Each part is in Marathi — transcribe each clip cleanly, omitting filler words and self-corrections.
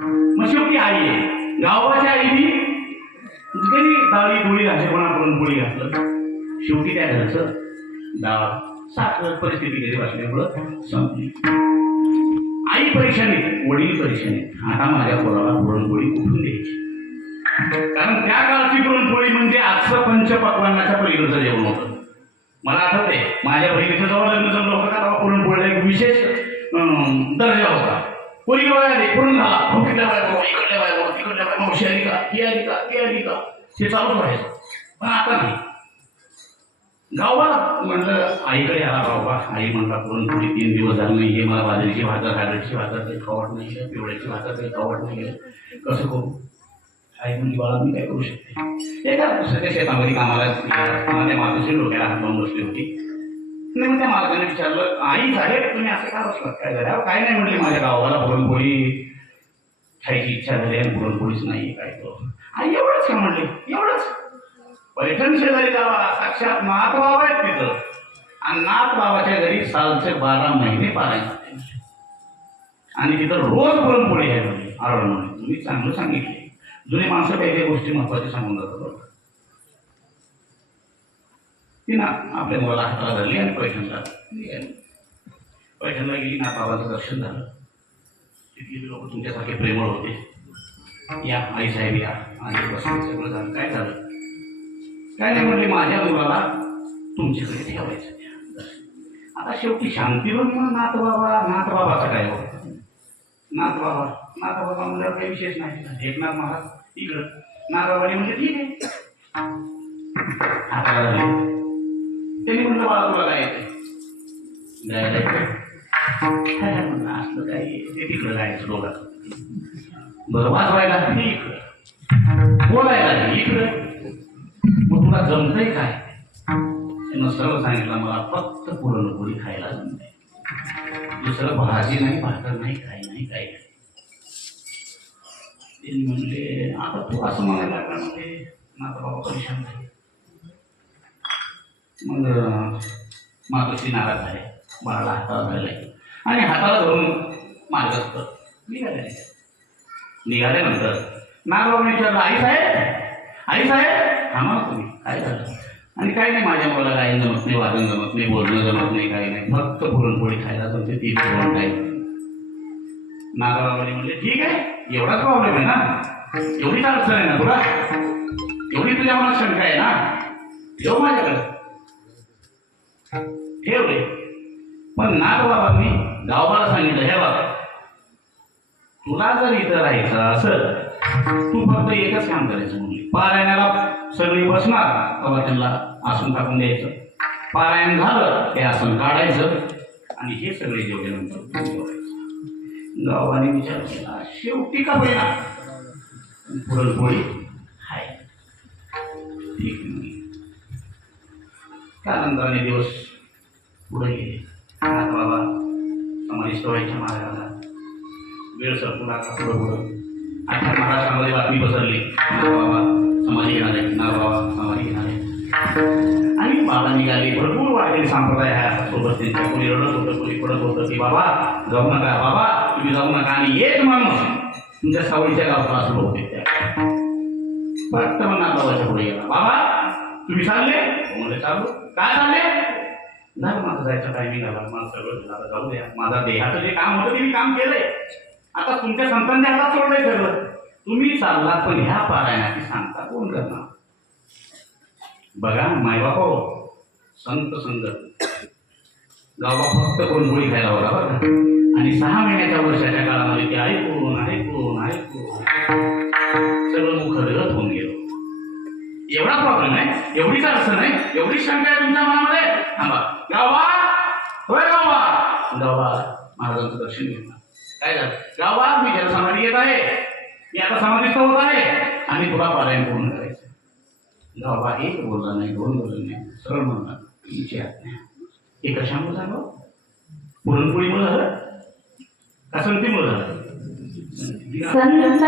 मग शेवटी आई आहे. गावाच्या आईनी कधी डाळी गोळी घातली, कोणा पुरणपोळी घातलं, शेवटी त्या घरचं डाळ साखर परिस्थिती गरीब असल्यामुळं संपली. आई परेशानीत, वडील परेशानीत. आता माझ्या पोराला पुरणपोळी कुठून द्यायची? कारण त्या काळची पुरणपोळी म्हणजे आजचं पंचपक्वान्नाच्या पलीकडचं जेवण होतं. मला आठवतंय माझ्या बहिणीचं जेव्हा लग्न जमलं होतं का तेव्हा पुरणपोळीला एक विशेष दर्जा होता. कोणी आले पुरण झाला, इकडल्या बाय तिकडल्या बाय, मावशी आली का, ती आली का, ती आली का, ते चालूच व्हायचं. पण आता नाही. गावाला म्हणलं आईकडे आला बाबा. आई म्हणला पुरणपोळी 3 दिवस झालं नाही, हे मला बाजरीची भाकर, हरभऱ्याची भाकर काही खावट नाही, पिवळ्याची भाकर काही खावट नाही, कसं करू? आई म्हणजे बाळा मी काय करू शकते? एका दुसऱ्या शेतामध्ये कामाला त्या मातोश्री डोक्याला हात लावून बसली होती. नाही, मग त्या मालकाने विचारलं, आई साहेब तुम्ही असं का बसलात, काय झालं? काय नाही म्हणले, माझ्या गावाला पुरणपोळी खायची इच्छा झाली आणि पुरणपोळीच नाही, काय करू? आई एवढंच का म्हणले? एवढंच? पैठण शेजारी जावा, साक्षात नाथ बाबा आहेत तिथं, आणि नाथ बाबाच्या घरी सालचे 12 महिने पारायण आणि तिथं रोज पुरणपोळी आहे म्हणजे आरोळ म्हणून. तुम्ही चांगलं सांगितले. जुने माणसं काही काही गोष्टी महत्वाच्या सांगून जातात. तिनं आपल्या मुलाला हाताला धरली आणि पैठणला गेली. पैठणला गेली, नाथ बाबाचं दर्शन झालं. तिथली लोक तुमच्यासारखे प्रेमळ होते. या आई साहेब या आणि बसून सगळं झालं. काय झालं? काय नाही म्हणले, माझ्या मुलाला तुमच्याकडे ठेवायचं. आता शेवटी शांतीवर म्हणून नाथ बाबाचं काय होतं? नाथ बाबा म्हणजे काही विशेष नाही. एकनाथ महाराज इकडं, नाथ बाबाने म्हणजे ठीक आहे. हाताला झाले. त्यांनी म्हणलं बाळा तुला काय येते? म्हणलं असलं काय ते तिकडं जायचं डोळा. बरं वाजवायला इकडं, बोलायला इकडं. मग तुला जमतंय काय? त्यानं सरळ सांगितलं, मला फक्त पुरणपोळी खायला जमते, दुसरं भाजी नाही, भाकर नाही, काही नाही, काही नाही. ते म्हणले आता तू असं म्हणायला लागला म्हणजे माझा बाबा परेशान झाले. मग मातोश्री नाराज झाले, बाळाला हाताला धरले आणि हाताला धरून मार्गस्थ निघाल्यानंतर नागबाबाने विचारलं, आई साहेब थांबा तुम्ही, काय झालं? आणि काही नाही, माझ्या मुलाला गायन जमत नाही, वादन जमत नाही, बोलणं जमत नाही, काही नाही, फक्त पुरणपोळी खायला जमते, ती जेवण काय? नागबाबाने म्हणले ठीक आहे, एवढाच प्रॉब्लेम आहे ना, एवढीच अडचण आहे ना तुला, एवढी तुझ्या मनात शंका आहे ना, ठेव माझ्याकडे, ठेव रे. पण नागबाबांनी गावाला सांगितलं, हे बाबा तुला जर इथं राहायचं असं तू फक्त एकच काम करायचं म्हणले, पारायणाला सगळी बसणार तेव्हा त्यांना आसन टाकून द्यायचं, पारायण झालं ते आसन काढायचं आणि हे सगळे जेवल्यानंतर गावाने विचार केला, शेवटी का होईना पुरणपोळी हाय ठीक नाही. त्यानंतराने दिवस पुढे गेले. बाबा समाधी व्हायच्या मार्गाला वेळ सरकू लागला पुढं पुढं. अख्ख्या महाराष्ट्रामध्ये बातमी पसरली, नागबाबा समाधी घेणार आहे, नागबाबा समाधी घेणार आहे. आणि बाबा निघाली, भरपूर वाटेल संप्रदाय आहे सोबत त्यांच्या, कोणी रडत होतं, कोणी पडत होतं की बाबा जाऊ नका, बाबा तुम्ही जाऊ नका. आणि एक माणूस तुमच्या सावळीच्या गावात असलो होते त्या फक्त मग नागबाबाच्या पुढे गेला, बाबा तुम्ही चालले? म्हणजे चालू. काय चालले? झालं माझं जायचं टायमिंग आला, मला सगळं झालं, जाऊ द्या, माझा देहाचं जे काम होतं ते मी काम केलंय, आता तुमच्या संतांच्या हातात सोडलंय सगळं, तुम्ही चाललात, पण ह्या पारायणाची सांगता कोण करणार? बघा मायबापा संत संगत गावा फक्त पुरणपोळी खायला होता बघा. आणि 6 महिन्याच्या वर्षाच्या काळामध्ये ते ऐकून सगळं मुखरगत होऊन गेलो. एवढा प्रॉब्लेम आहे, एवढीच अडचण आहे, एवढी शंका आहे तुमच्या मनामध्ये, थांबा गावा, होय गावा, गावा महाराजांचं दर्शन घेतलं. काय झालं? गावा मी जल समाधी येत आहे, मी आता समाधीस्थ होत आहे आणि तुला पारायण पूर्ण करायचं. गावा एक बोलला नाही, 2 बोलले नाही, सरळ म्हणला तुमची आज्ञा. हे कशामुळे झालं? पुरणपोळीमुळे झालं का संगतीमुळे झालं? संत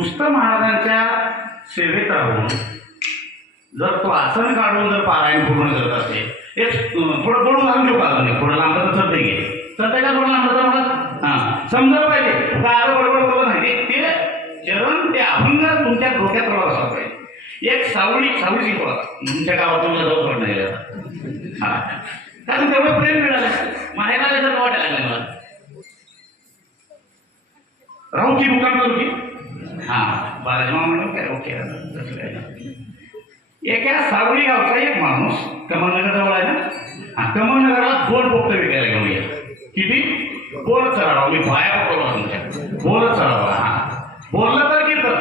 नुसतं महाराजांच्या सेवेत राहून जर तो आसन काढून जर पारायण पूर्ण करत असेल, एक थोडं बोलून घालून घेऊ का, थोडं लांब तर चढते घे चढते का, थोडं लांब तर मला समजायला पाहिजे का आलं बरोबर बोलत नाही ते चरण, ते अभंग तुमच्या डोक्यात राहावं असं पाहिजे. एक सावळी शिकवा तुमच्या गावात तुमच्या जवळ नाही गेला कारण तेवढं प्रेम मिळालं माहेरा जर वाटायला लागलं मला राहू की मुकाम करू की बालाजी मामा म्हणून काय ओके तसं काय नाही. एका सावळी गावचा एक माणूस कमलनगर जवळ आहे ना, कमलनगरला 2 पोपट विकायला घेऊन गेला. किती? बोल चढावा, मी बाया पकडला तुमच्या बोल चढावा बोललं तर कीर्तन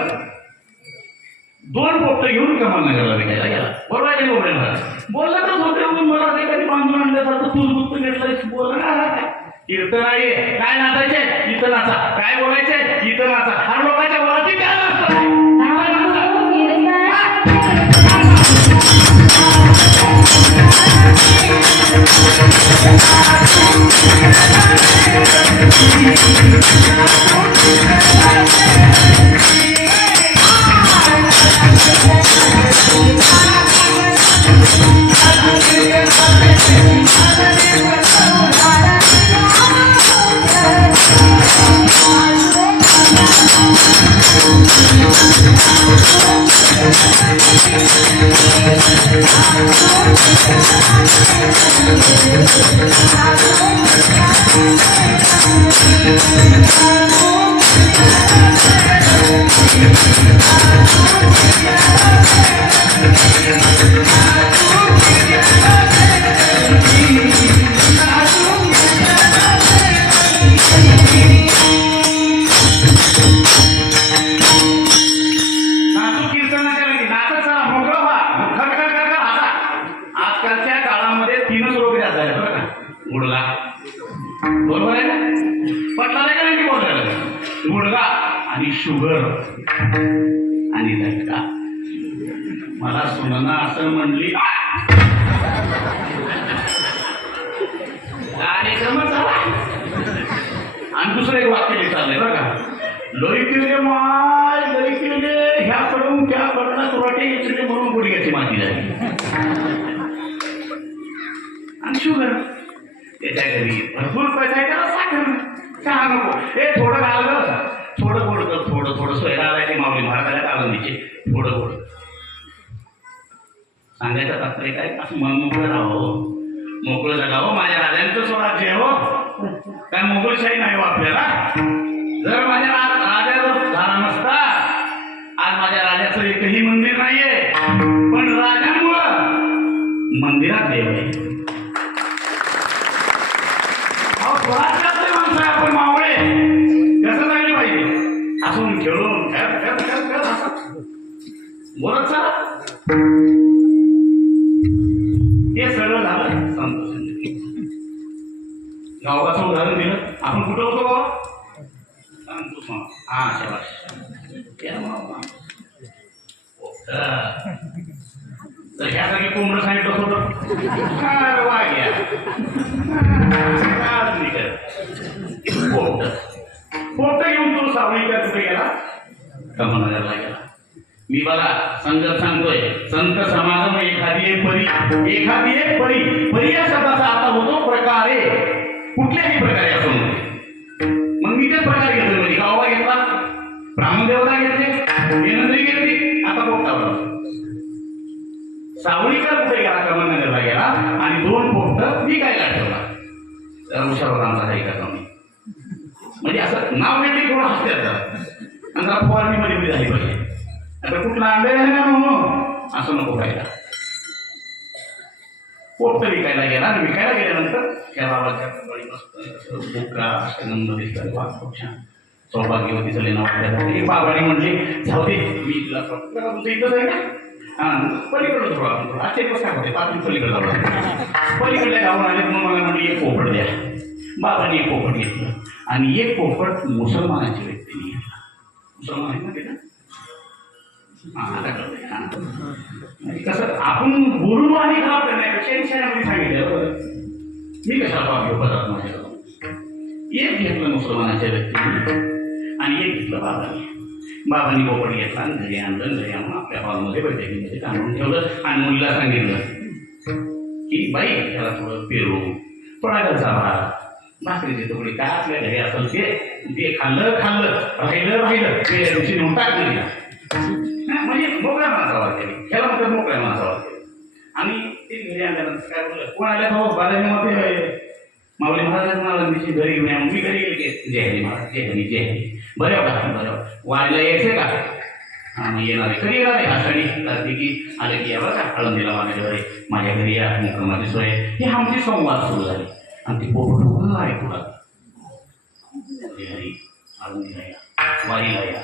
2 पोपट घेऊन कमलनगरला विकायला गेला. बरोबर आहे बोलायला बोललं तर होते मला ते कधी बांधून आणल्यासारखं तूच गुप्त घेतलं बोललं कीर्तन आहे काय नाचायचे इथं नाचा, काय बोलायचे इथं नाचा, हर लोकांच्या वराती काय नसतं गुडघा आणि शुगर आणि धक्का. मला सुनना असं म्हणली कार्यक्रमच झाला. आणि दुसरं एक वाक्य चाललंय बरं का, लई केले माय लई केले ह्याकडून त्याकडनं तुराटे येचले म्हणून गुडघ्याची माती झाली. आणि शुगर त्याच्या घरी भरपूर पैसा आहे, त्याला साखर चहा नको हे थोडं घाललं थोडं गोड कर, थोडं सोयरा आलाय माऊली महाराजाला काढून द्यायचे थोडं गोड. सांगायचं तात्पर्य काय, असं मन मोकळं राहावं, मोकळं जगावं. माझ्या राजांचं स्वराज्य हो, काय मोगलशाही नाही हो आपल्याला. जर माझ्या राजा झाला नसता, आज माझ्या राजाचं एकही मंदिर नाहीये, पण राजामुळं मंदिरात देव आहे. स्वराज्यातले माणसं आहे आपण मावळे, कसं झाले पाहिजे हसून खेळून बोलत चला. हे सगळं झालं संतोष गावाचं उदाहरण दिलं. आपण कुठं होतो बाबा संतोष शाबाश तर ह्यासाठी कोंबडं सांगितलं होतं पोट घेऊन तो सावळीकर कुठे गेला, कमलनगरला गेला. मी बघा संगत सांगतोय, संत समागम एखादी एक परी या शब्दाचा आता होतो प्रकारे, कुठल्याही प्रकारे असं म्हणते. मग मी तेच प्रकार घेतले, म्हणजे गावा घेतला, ब्राह्मणदेवता घेतले, विनंती घेतली, आता पोपटावर. सावळीकर कुठे गेला, कमलनगरला गेला आणि 2 पोपट विकायला ठेवला. उशावर आमचा काही का कमी, म्हणजे असं नाव घेतले थोडं हसत्यात जरा, आणि जरा फवारणीमध्ये झाली पाहिजे. आता कुठला आंबे आहे ना म्हणून असं नको पाहिजे. पोपट विकायला गेला आणि विकायला गेल्यानंतर त्या बाबाच्या बुक्का अष्टगंध दिसला, सौभाग्यवतीचं लेणं वाटलं. बाबाने म्हणले जाऊ दे, मी तुला तुझं इथंच आहे का, पलीकडलं थोडा आजचे दिवस काय होते पाच पलीकडे जाऊ, पलीकडल्या गावून आले म्हणून मला म्हणजे एक पोपट द्या. बाबांनी एक पोपट घेतलं आणि एक पोपट मुसलमानाच्या व्यक्तीने घेतला. मुसलमान आहे ना तिथं, आता कळतंय कसं आपण बोलून आणि खराब करण्यापेक्षा विषयामध्ये सांगितलं. मी कशा पाहतो पदार्थ माझ्या एक घेतलं मुसलमानाच्या व्यक्तीने आणि एक घेतलं बाबांनी. बाबांनी पोपट घेतला आणि घरी आणलं. घरी आणून आपल्या हॉलमध्ये बैठकीमध्ये आणून ठेवलं आणि मुलीला सांगितलं की बाई त्याला थोडं पेरू, थोडा घरचा भात, भाकरीचे तुकडे काय आपल्या घरी असेल ते खाल्लं राहिलं ते दिवशी नेऊन टाकलं तिला. म्हणजे मोकळ्या माणसावर केली, ह्याला म्हणतात मोकळ्या माणसावर केली. आणि ते घरी आणल्यानंतर काय बोललं, कोण आल्या हो बालाजी माऊली महाराज महाराजांची घरी घेऊन या. मी घरी गेले की जय हरी महाराज, जय हरी जय हरी. बरं वाढीला यायचे का? आणि येणारे कधी येणारे आषाढी कार्तिकी आले की या बघा आळंदीला माझ्या घरी, माझ्या घरी या, मुक्कामाची सोय. हे आमचे संवाद सुरू झाले आणि ते पोपट ऐकू लागले. हरी आळंदीला या, वारीला या,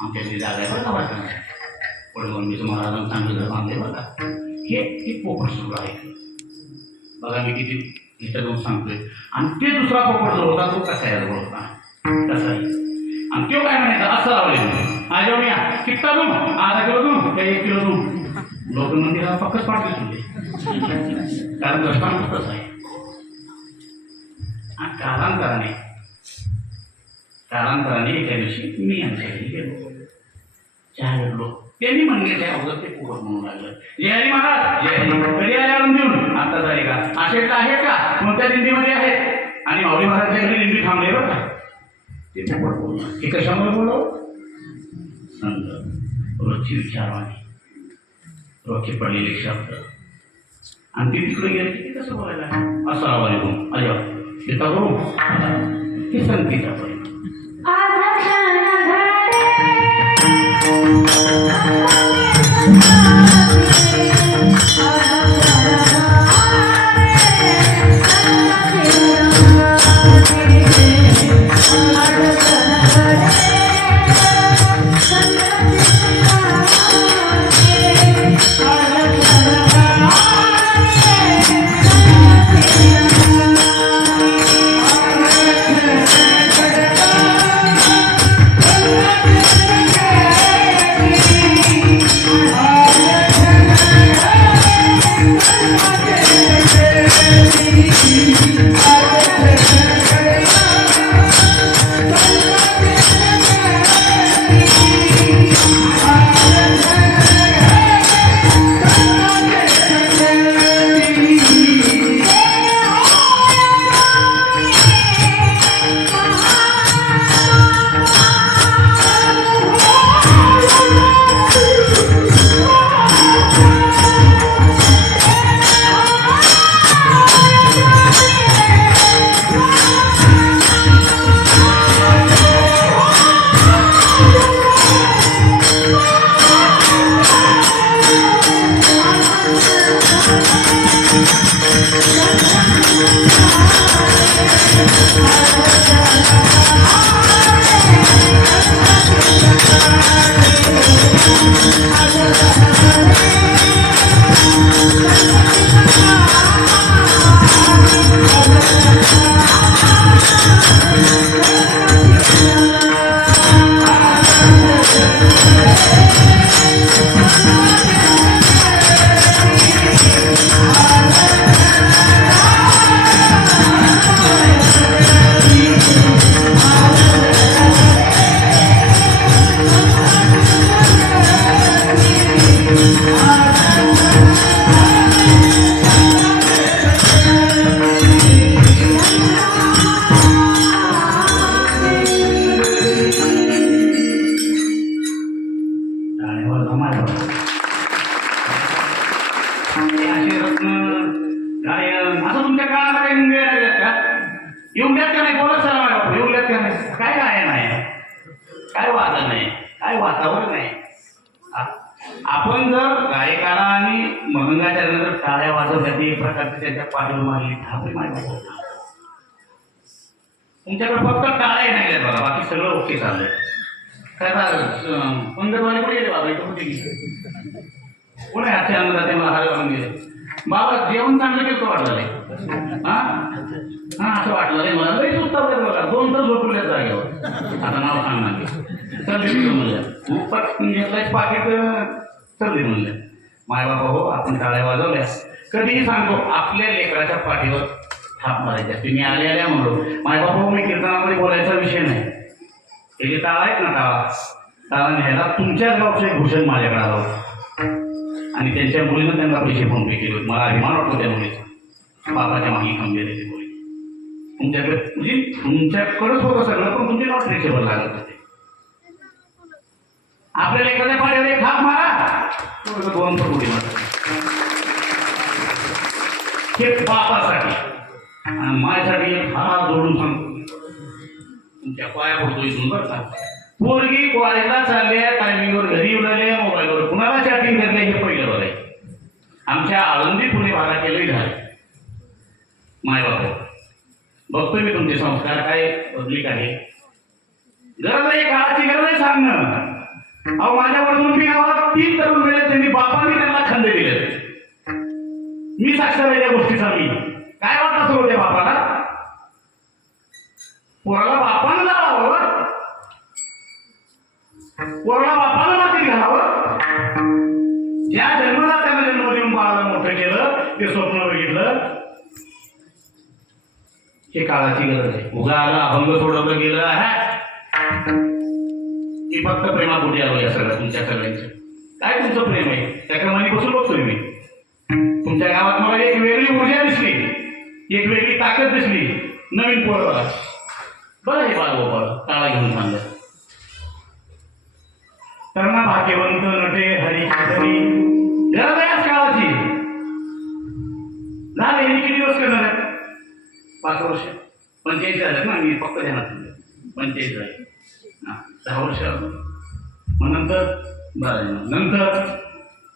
आमच्या घरी जागा आहे बरं का वाटत नाही. पडवणीचं महाराजांना चांगलं घर बांधले बरं का. हे पोपट सुरू ऐकलं. बघा मी किती इथं जाऊन सांगतोय. आणि ते दुसरा पोपट जो होता तो कसा आहे होता कसा आहे. आणि तो काय म्हणायचा असं लावले आज येऊन या कित्ता दून अर्धा किलो दून काही 1 किलो दून. लोक मंदिराला पक्कच पाठले सुटले कारण दृष्टांत तसं आहे. आणि कालांतराने एका दिवशी मी आमच्या घरी गेलो, चहा घेतलो. त्यांनी म्हणण्याच्या अगोदर ते पोपट म्हणू लागलं जय हरी महाराज, जय हरी. कधी आल्या देऊन आता झाले का? आषाढ आहे का? कोणत्या दिंडीमध्ये आहेत? आणि माऊली महाराजच्या घरी दिंडी थांबले बरं का. ते पोपट बोलला. हे कशामुळे बोललो? संत रोजची विचारवाणी, रोजचे पडलेले शब्द. आणि ती तिकडे गेले की कसं बोलायला असं वालेकुम अरे येता करू हे संतीचा परिणाम. आपण जर गायकाला आणि मृदंगाच्या टाळ्या वाजवण्यासाठी एक प्रकारची त्याच्या पाठीवर मारली ठाकरे माहिती तुमच्याकडे फक्त टाळ्या नाही बघा, बाकी सगळं ओके चाललंय. काय पंधरवाले कुठे गेले बाबा? इथं कुठे गेले? कोणी हाते आणलं जाते मला हात घालून गेले. बाबा जेवण चांगलं केलं वाटलं हा हा असं वाटलं नाही मला. लई सुचता बघा 2 तास झोपल्या जागेवर. आता नाव सांगणार चल म्हणलं पाकिट चल म्हणलं. माय बाबा हो आपण टाळ्या वाजवल्या. कधीही सांगतो आपल्या लेकराच्या पाठीवर थाप मारायच्या. तुम्ही आल्या म्हणलो माय बाबा हो मी कीर्तनामध्ये बोलायचा विषय नाही. हे जे टाळा आहेत ना टाळा न्यायला तुमच्याच गावचं एक भूषण माझ्याकडे आलं होतं आणि त्यांच्या मुलीनं त्यांना पैसे फोन पे केले होते. मला अभिमान वाटतो त्या मुलीचा. बाबाच्या मागे थांबलेले ते मुली तुमच्याकडे म्हणजे तुमच्याकडेच होतं सगळं पण तुमचे नॉट रिचेबल लागत होते. आपल्याला एखाद्या पाड्यावर एक हात मारा दोन पण उडी मारा हे बापासाठी आणि माझ्यासाठी एक हात जोडून सांगतो तुमच्या पाया पडतो इथून बरं का. पोरगी कॉलेजला चालल्या टायमिंगवर घरी उडाले मोबाईलवर कुणाला चॅटिंग करणे हे पहिलं बघायचं. आमच्या आळंदी पुणे भागात लई झाले मायबाप बघतोय मी तुमचे संस्कार काय पब्लिक आहे. गरज आहे काळाची गरज आहे सांगणं. अहो माझ्याकडून मी गावात 3 तरुण मिळले त्यांनी बापांनी त्यांना खंड दिले. मी साक्षर आहे त्या गोष्टीचा. मी काय वाटत असं होते बापाला पोराला बापानं लावावं पोराला बापानं मातीत घालावं. ज्या जन्माला त्यानं जन्म देऊन बाळाला मोठं केलं ते स्वप्न बघितलं हे काळाची गरज आहे. उगा आला अभंग सोडवलं गेलं आहे की फक्त प्रेमापोटी आलो या सगळं तुमच्या सगळ्यांचं. काय तुमचं प्रेम आहे त्याप्रमाणे बसून बघतोय मी. तुमच्या गावात मला एक वेगळी ऊर्जा दिसली एक वेगळी ताकद दिसली. नवीन पोरं बघा बरं हे बाळ काळा घेऊन सांगत तरणा भाग्यवंत नटे हरी गरज आहे आज काळाची. झाले हे किती दिवस करणार आहेत 5 वर्ष 45 झालेत ना. मी फक्त ध्यानात 45 झाले 10 वर्ष मग नंतर 12 नंतर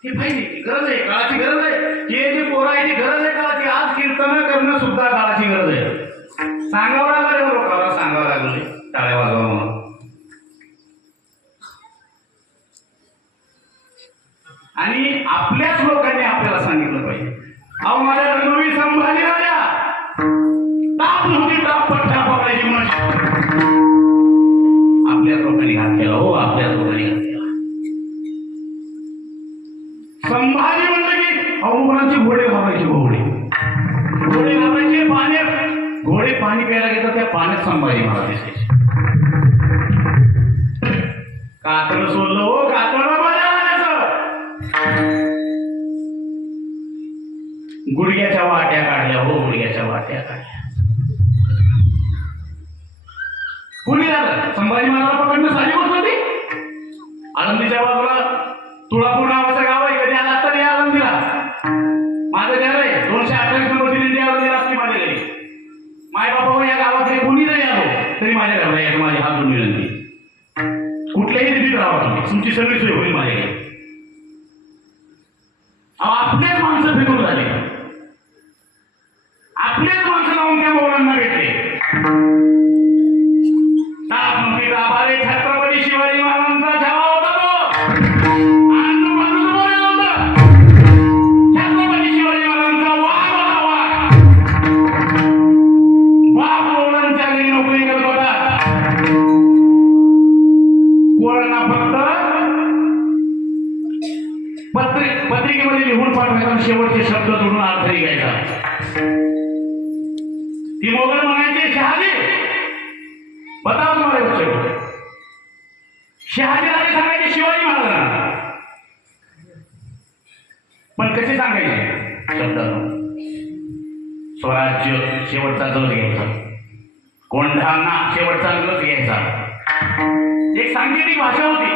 हे पाहिजे गरज आहे काळाची गरज आहे. हे जे पोरं आहे ती गरज आहे काळाची. आज कीर्तन करणं सुद्धा काळाची गरज आहे. सांगावं लागलं लोकांना सांगावं लागले टाळ्या वाजवा म्हणून. आणि आपल्याच लोकांनी आपल्याला सांगितलं पाहिजे. अहो माझ्या रंगवी संभाजी राजा ताप नव्हती ताप पट्टा पकडायची म्हणून आपल्याच लोकांनी घात केला. हो आपल्याच लोकांनी घात केला. संभाजी म्हणलं की अवघडांची घोडे घालायचे घोडे घालायचे पाण्यात घोडे पाणी प्यायला घेतात त्या पाण्यात संभाजी महाराज दिसायचे. कातड सोडलं हो कातड गुडघ्याच्या वाट्या काढल्या हो गुडघ्याच्या वाट्या काढल्या. कुणी झालं संभाजी महाराज पकडणं साधी गोष्ट होती. आळंदीच्या बाजूला तुळापूर नावाचं गाव आहे. कधी आला तर या आळंदीला माझं घर आहे 228 नंबर दिल्ली आळंदीला असली माझ्या घरी. मायबापा या गावात कोणी जरी आलो तरी माझ्या घरला यायचं. माझी हात जोडून विनंती कुठल्याही रिपीट राहा तुम्ही तुमची सगळी सोय होईल माझ्या घरी. आपलेच माणसं फिरून झाले आपलेच माणसं लावून त्या मुलांना भेटले. छत्रपती शिवाजी महाराजांचा जेव्हा होता तो आनंद माणूस बोलत होता. छत्रपती शिवाजी महाराजांचा वाघ होता वाघ मुलांच्या घरी नोकरी करत होता. पोरांना फक्त पत्रिकेमध्ये लिहून पाठवायचा शेवटचे शब्द जोडून अर्थ घ्यायचा. ती मोगल म्हणायचे शहाजी बताव तुम्हाला उत्तर शहाजी राजे सांगायचे शिवाजी महाराजांना. पण कसे सांगायचे शब्द स्वराज्य शेवटचा जस घ्यायचा कोंढांना शेवटचा जस घ्यायचा. एक सांकेतिक भाषा होती.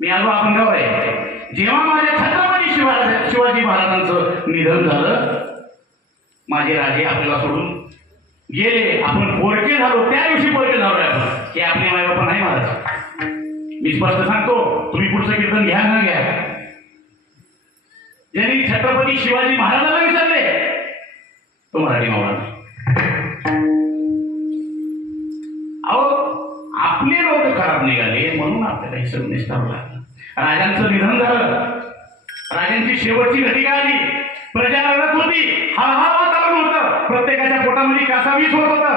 मी आलो आपण गाव आहे. जेव्हा माझ्या छत्रपती शिवाजी महाराजांचं निधन झालं माझे राजे आपल्याला सोडून गेले. आपण पोरके झालो त्या दिवशी पोरके झालो आपण की आपले माय बाबा नाही महाराज. मी स्पष्ट सांगतो तुम्ही पुढचं कीर्तन घ्या ना घ्या. ज्यांनी छत्रपती शिवाजी महाराजांना विसरले तो मराठी मावळा नाही. अहो आपले लोक खराब निघाले म्हणून आपल्याला हे सगळं निष्ठावं लागलं. राजांचं निधन झालं. राजांची शेवटची घटिका आली. प्रजा रडत होती. हळहळ वातावरण होतं. प्रत्येकाच्या पोटामध्ये कासावीस होत होतं.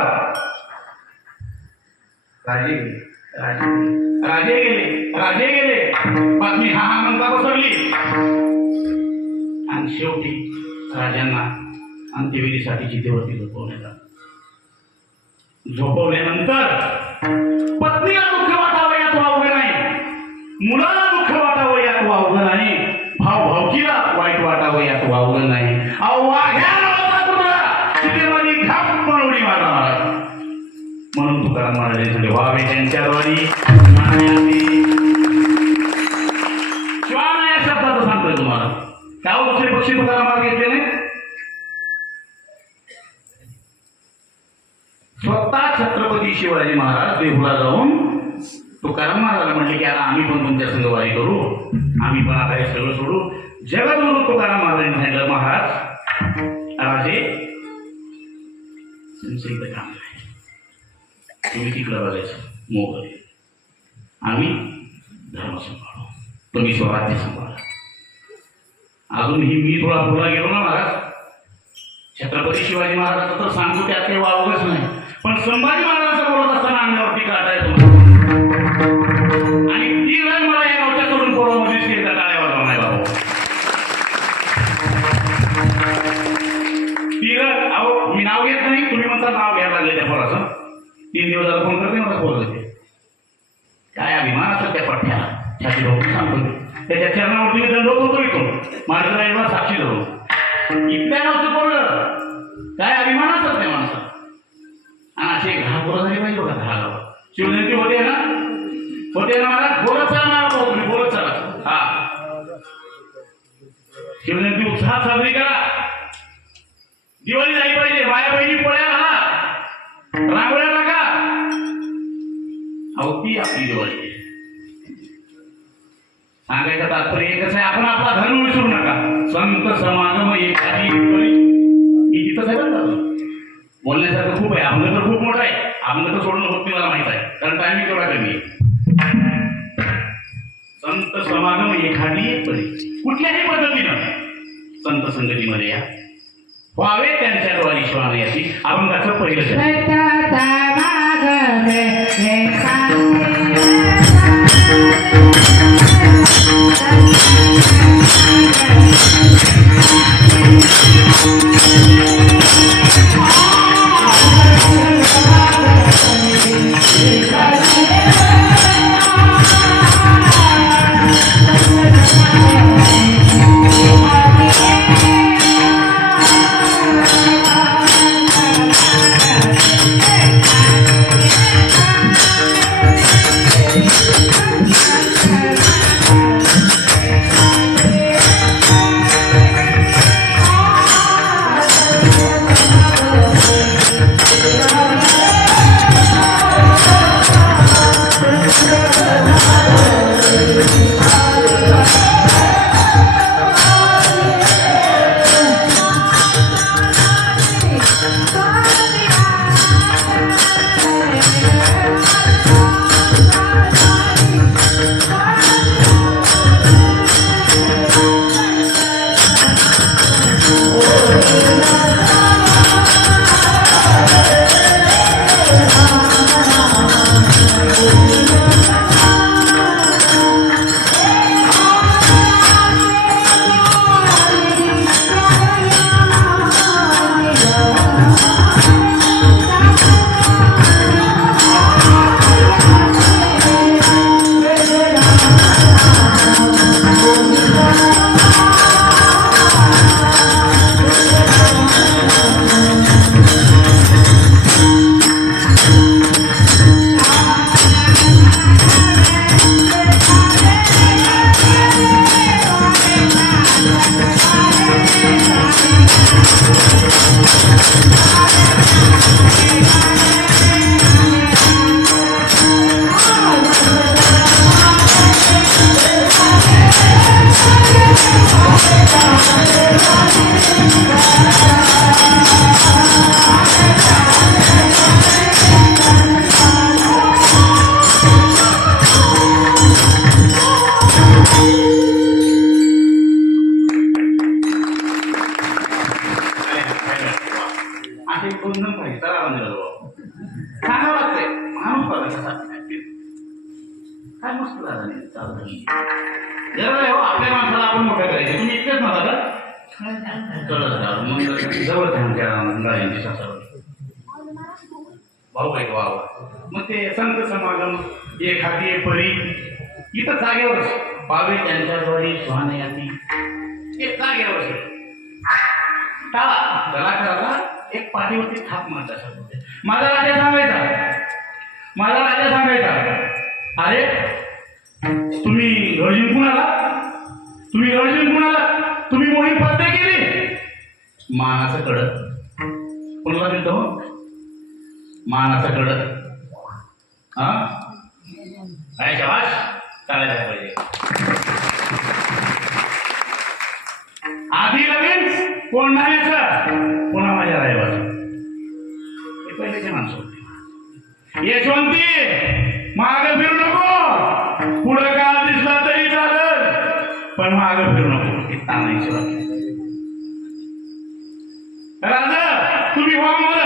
राजे गेले बातमी हा म्हणता पसरली आणि शेवटी राजांना अंत्यविधीसाठी जितेवरती झोपवण्यात आलं. झोपवल्यानंतर पत्नीला दुःख वाटावं यात वावगं नाही, मुलाला दुःख वाटावं यात वावगं नाही, भावकीला वाईट वाटावं यात वावगं नाही. अहो वाघ्याला होता तुला चितेमध्ये घाप बनवली माझा महाराज. म्हणून तुकाराम महाराज झाले व्हावे त्यांच्याद्वारी श्वान या शब्दाचं सांगतोय तुम्हाला. काय दुसरे पक्षी तुकाराम महाराज घेतले नाही. स्वतः छत्रपती शिवाजी महाराज देहूला जाऊन तुकाराम महाराजांना म्हटले की आता आम्ही पण तुमच्या संग वारी करू, आम्ही पण आता हे सगळं सोडू. जगद्गुरु तुकाराम महाराजांनी सांगितलं महाराज राजे तुमचं इथं काम आहे, तुम्ही तिकडं बघायचं मोगल, आम्ही धर्म सांभाळू, तुम्ही स्वराज्य सांभाळा. अजूनही मी थोडा पुढला गेलो ना महाराज, छत्रपती शिवाजी महाराजांचं तर सांगतो त्यात काही वावगच नाही, पण संभाजी महाराजांचं बोलत असताना अंगावरती काटा येतो आणि ती रंग मला या गावच्या तरुण पोरामध्ये शेतात टाळ्या वाजवा नाही बाबा. ती रंग अहो मी नाव घेत नाही, तुम्ही म्हणता नाव घ्यायला लागले त्या पोराचं. 3 दिवस झाला फोन करते मला बोलत होते. काय अभिमान असतो त्या पठ्याला, छाती भाऊ सांगतो त्याच्या चरणावरती मी दंड होतो इथून महाराजांना साक्षी धरून. इथल्या गावचं पोरं काय अभिमान असतात त्या माणसाला. आणि असे 10 पोरं झाली पाहिजे बघा. 10 गाव शिवजयंती होते ना मला बोलत चला ना भाऊ, तुम्ही बोलत चला. हा शिवजयंती उत्साहात साजरी करा. दिवाळी झाली पाहिजे, बाया बहिणी पोळ्या घाला, रांगोळ्या टाका. अहो ती आपली दिवाळी. सांगायचं तात्पर्य एकच आहे, आपण आपला धर्म विसरू नका. संत समागम एखादी ही तिथंच आहे बरं का. बोलण्यासारखं खूप आहे, आपलं तर खूप मोठं आहे, आपलं तर सोडणं होत नाही मला माहित आहे, कारण टायमिंग तेवढा कमी आहे. संत समागम एखादी कुठल्याही पद्धतीनं संत संगतीमध्ये या व्हावे त्यांच्याद्वारी श्वान याची. आपण त्याचं पहिलं काय मस्त झालं नाही चालतं जरा हो आपल्या माणसाला आपण मोठं करायचं तुम्ही इतकंच म्हणा का कळत मग जवळ त्यांच्या गाड्यांची सासर भाऊ आहे वाव मग ते संत समागम एखादी परी इथं जागेवर पावे त्यांच्या द्वारी सुहाने याती ते जागेवर टाळा कलाकाराला एक पाठीवरती थाप मारतात. माझा राजा सांगायचा अरे तुम्ही गड जिंकून आला तुम्ही मोहीम फत्ते केली. मानाचं कडक कोणाला मिळतो मानाचं कडक हा काय शाबास चालायला पाहिजे. आधी लगेच कोण म्हणायचं पुन्हा माझ्या रायवर हे पहिल्याचे माणसं होते. यशवंती मागं फिरू नको पुढं काळ दिसला तरी चालत पण मागं फिरू नको हे ताणायचं वाटतं. राजा तुम्ही व्हा मोर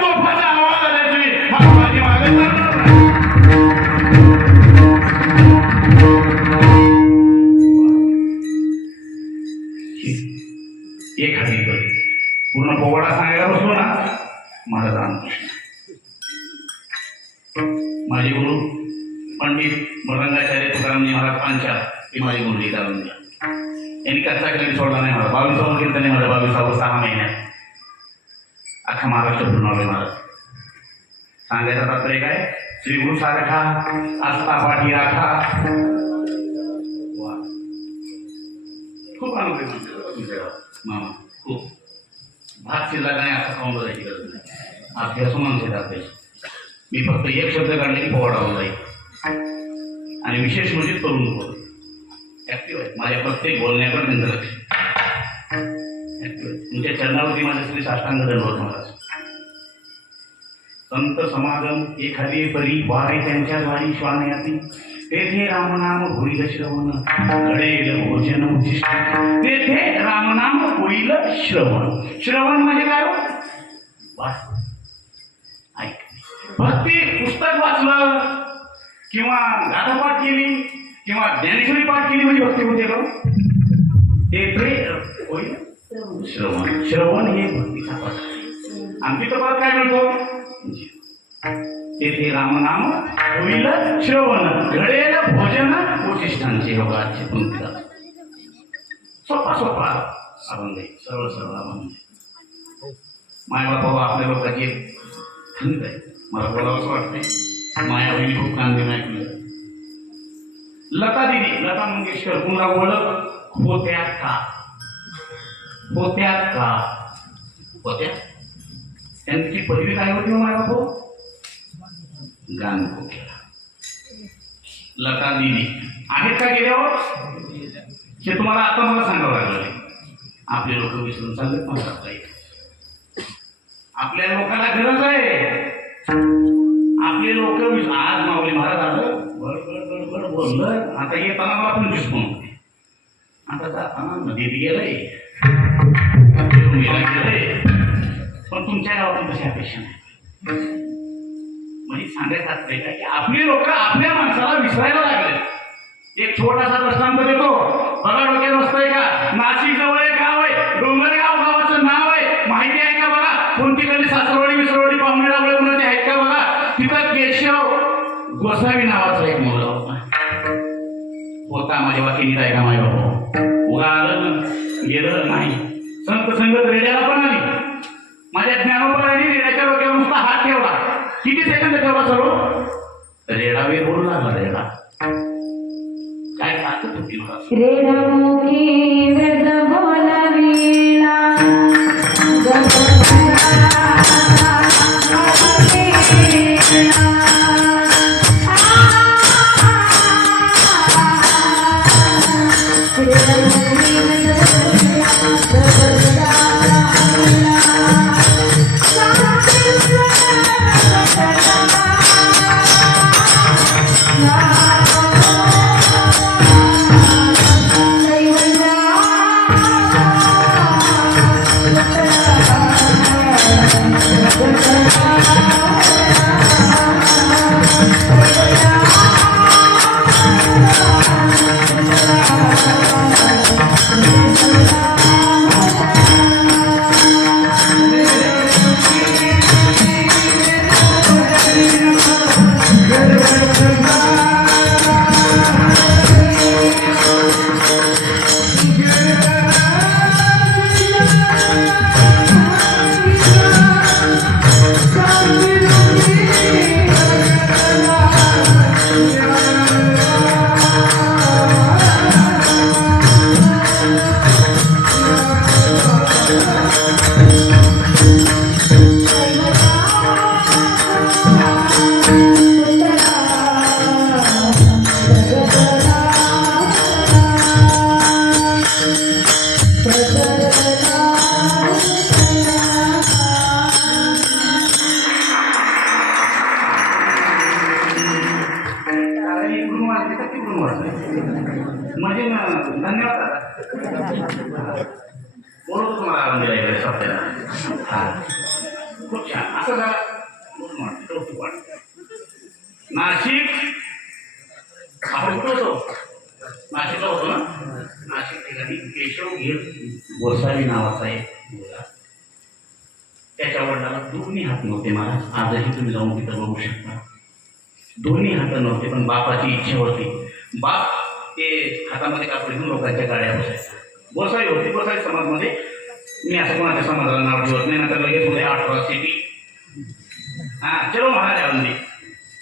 तोफाचा आवाज आला तुम्ही हा माझी मागे चालणार नाही. एखादी बरी पूर्ण पोवाडा सांगायला बसलो ना महाराज रामकृष्ण माझे गुरु पंडित मृदंगाचार्य तुकारामजी महाराज पांचाळ हे माझे गुरुजी चालून द्या. यांनी कच्चा कधी सोडला नाही. मला 22 कीर्तने माझं 22 6 महिन्यात अख्खा महाराष्ट्र फिरून आलोय. महाराज सांगायचं तात्पर्य काय श्री गुरु सारखा आस्था पाठी राखा. खूप अनुभव म्हणते मामा खूप भात शिजला नाही असं खाऊन बघायची गरज नाही. अभ्यास माणसे अभ्यास मी फक्त एक शब्द काढले की पोवाडावून जाईल आणि विशेष म्हणजे तरुण पोर ऍक्टिव्ह आहेत. माझ्या प्रत्येक बोलण्याकडे त्यांचं लक्ष ऍक्टिव्ह आहे. तुमच्या चरणावरती माझ्या श्री साष्टांग दंडवत महाराज. संत समागम एखादी परी वारे त्यांच्या द्वारी श्वान याती तेथे रामनाम होईल श्रवण घडेल भोजन उच्चिष्ट. तेथे रामनाम होईल श्रवण म्हणजे काय ऐक भक्ती पुस्तक वाचलं किंवा गाथापाठ केली किंवा ज्ञानेश्वरी पाठ केली म्हणजे भक्ती होते का. तेथे होईल श्रवण हे भक्तीचा प्रकार. आमची तर काय म्हणतो तेथे रामनाम होईल श्रवण घडेल भोजन उचिष्टांचे योगाचे पंक्ती. सोपा अभंग सरळ अभंग. माय बाबा आपल्या लोकांची खंत आहे. मला बोलावं असं वाटतंय. माया बहिणी खूप कांदे ऐकलं. लता मंगेशकर पुन्हा ओळख होत्यात त्यांची पदवी काय होती माय बाबू गान कोकिला. लता दिदी आहेत का गेल्यावर हे तुम्हाला आता मला सांगावं लागलं. आपले लोक विसरून चाललेत म्हणतात. आपल्या लोकांना गरज आहे. आपले लोक आज माऊली महाराज आलं बड बोललं. आता येताना मला 25 फोन होते. आता जाताना नदीत गेलंय पण तुमच्या गावातून तशी अपेक्षा नाही. म्हणजे सांगायचं असते का की आपली लोक आपल्या माणसाला विसरायला लागले. एक छोटासा दृष्टांत देतो. बघा डोक्यात बसतंय का नाशिक जवळ एक गाव आहे डोंगरगाव गावाचं नाव आहे. माहिती आहे का बघा कोणतीकडली सासरवाडी विसरवाडी पाहुणे रावळे कुणाची आहेत का बघा. तिथं केशव गोसावी नावाचा एक मुलगा होता. माझ्या वाक्याने आहे का माझ्या बाबा उगा आलं गेलं नाही. संत संगत रेड्याला पण आली. माझ्या ज्ञानोपराने रेड्याच्या डोक्यावर नुसता हात ठेवला. किती सेकंद ठेवला सर्व रेडा वेळ बोलू लागला. रेडा काय ताकद होती रेडामुखी वेद बोलविला म्हणजे धन्यवाद दादा. बोलतो तुम्हाला आराम दिला इकडे सध्याला. हा खूप छान. असं जरा बोलून वाटतं, कौतुक वाटतं. नाशिक आपण कुठं होतो? नाशिकला होतो ना. नाशिक ठिकाणी केशव घेर गोसावी नावाचा एक मुलगा. त्याच्या वडिलाला दोन्ही हात नव्हते महाराज. आजही तुम्ही जाऊन तिथं बघू शकता. दोन्ही हात नव्हते, पण बापाची इच्छा होती. बाप ते हातामध्ये कापड घेऊन लोकांच्या गाड्या बसायच्या. गोसावी होती. गोसावी समाजमध्ये मी असं कोणाच्या समाजाला नाव ठेवत नाही. नंतर लगेच होते 18 सिटी. हां चलो महाराज आनंदी.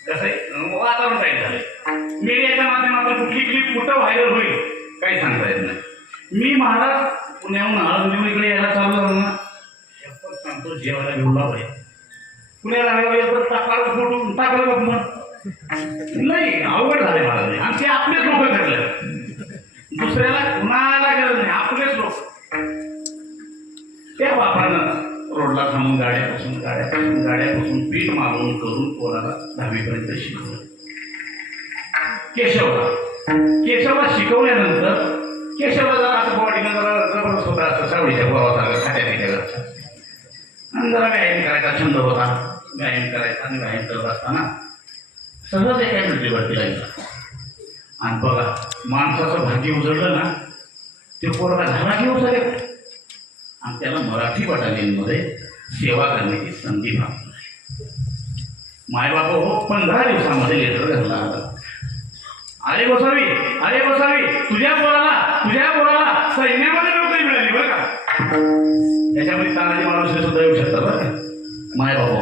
कसं आहे वातावरण टाईट झालं. मीडियाच्या माध्यमातून कुठली क्लिप कुठं व्हायरल होईल काही सांगता येत नाही. मी महाराज पुण्याहून आळंदीहून इकडे यायला चालू झालो ना, शपथ सांगतो जेवायला घेऊन लावले. पुण्याला टाकलं बघ मग नाही अवघड झाले महाराज. आणि ते आपलेच लोक ठरले. दुसऱ्याला कुणाला गरज नाही, आपलेच लोक. त्या बापानं रोडला थांबून गाड्यापासून पीठ मारून करून पोराला 10वीपर्यंत शिकवलं. केशवला शिकवल्यानंतर केशवला जरा असं बॉडीनं जरा जबरदस्त होता. असं सावळीच्या पोराचा खात्या पित्या घरचा. आणि जरा व्यायाम करायचा छंद होता. व्यायाम करायचा आणि व्यायाम करत असताना सहज एका मिळतीवरती लागला. आणि बघा माणसाचं भाग्य उजळलं ना, ते पोरगा झाला घेऊ सगळ्यात. आणि त्याला मराठी बटालियनमध्ये सेवा करण्याची संधी प्राप्त झाली. मायबाप हो 15 दिवसामध्ये लेटर घालला होता. अरे गोसावी तुझ्या पोराला सैन्यामध्ये नोकरी मिळाली बरं का. त्याच्यामध्ये तानाजी माणूस सुद्धा येऊ शकतात बरं का. मायबाप हो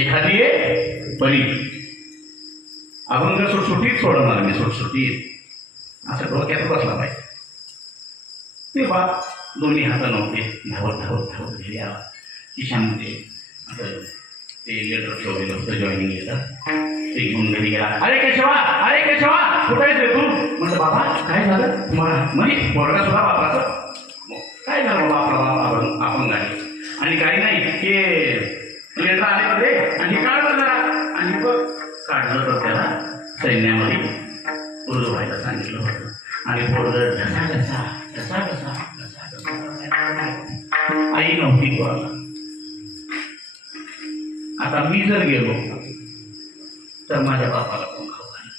एखादी आहे परी अभंग सुटसुटीत सोडवणार मी. सुटसुटीत असं डोक्यात बसला पाहिजे. ते बाप दोन्ही हात नव्हते. धावत घरी आला. खिशामध्ये असं ते लेटर ठेवलेलं होतं, जॉईनिंग लेटर. ते घेऊन घरी गेला. अरे केशवा कुठे आहेस रे तू? म्हटलं बाबा काय झालं? म्हणजे पोरगा सुद्धा बापाचं काय झालं बाबा? आपला बाबा आपण गाडी आणि काही नाही हे लेटर आले मध्ये आणि हे काढलं जरा. आणि बघ काढलं तर त्याला सैन्यामध्ये रुजू व्हायला सांगितलं होतं. आणि पोरगं ढसा आई नव्हती पोराला. आता मी जर गेलो तर माझ्या बापाला कोण खाऊ घालेल?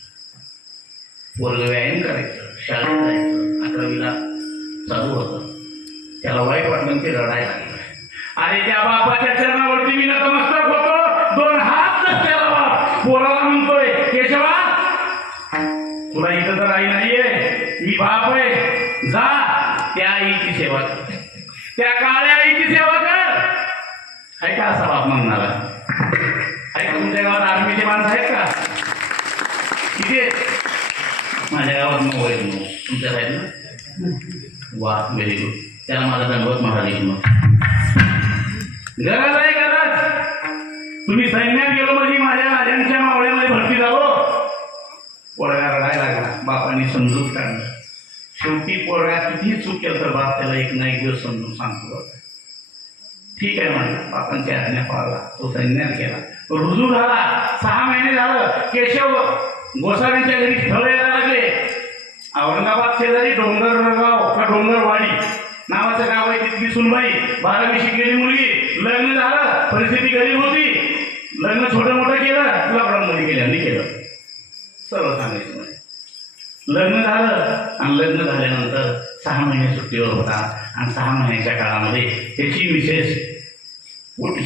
पोरगं व्यायाम करायचं, शाळेत जायचं, 11वीला चालू होतं. त्याला वाईट वाटलं ते रडायला लागलं. अरे त्या बापाच्या चरणावरती मी नतमस्तक होतो. 2 हात त्याला पोराला म्हणतोय केशवा तुला इथं तर आई नाहीये, मी बाप आहे. जा त्या आईची सेवा कर, त्या काळ्या आईची सेवा कर. आहे का असा बाप म्हणणारा? आहे का तुमच्या गावात आर्मीचे माणसं आहेत का? किती आहेत? माझ्या गावात 9 आहेत. तुमच्या आहेत ना? वा व्हेरी गुड. त्याला माझा दंडवत महाराज मग गरज आहे गरज. तुम्ही सैन्यात गेलो म्हणजे माझ्या राजांच्या मावळ्यामध्ये भरती झालो. पोरगा रडायला लागला. बापाने समजून काढलं. शेवटी पोरगा कितीही चूक केलं तर बाप त्याला एक ना एक दिवस समजून सांगतो. ठीक आहे म्हणलं. बापांच्या आज्ञा पाळला. तो सैन्यात गेला. तो रुजू झाला. 6 महिने झालं. केशव गोसाव्यांच्या घरी स्थळ यायला लागले. औरंगाबाद शेजारी डोंगरगाव का डोंगरवाडी नावाचं गाव आहे. तिथली सुनबाई 12वी शिकलेली मुलगी. लग्न झालं. परिस्थिती गरीब होती. लग्न छोटं मोठं केलं. लॉकडाऊनमध्ये केलं. सर्व सांगायचं म्हणजे लग्न झालं. आणि लग्न झाल्यानंतर 6 महिने सुट्टीवर होता. आणि 6 महिन्याच्या काळामध्ये त्याची मिसेस पोटी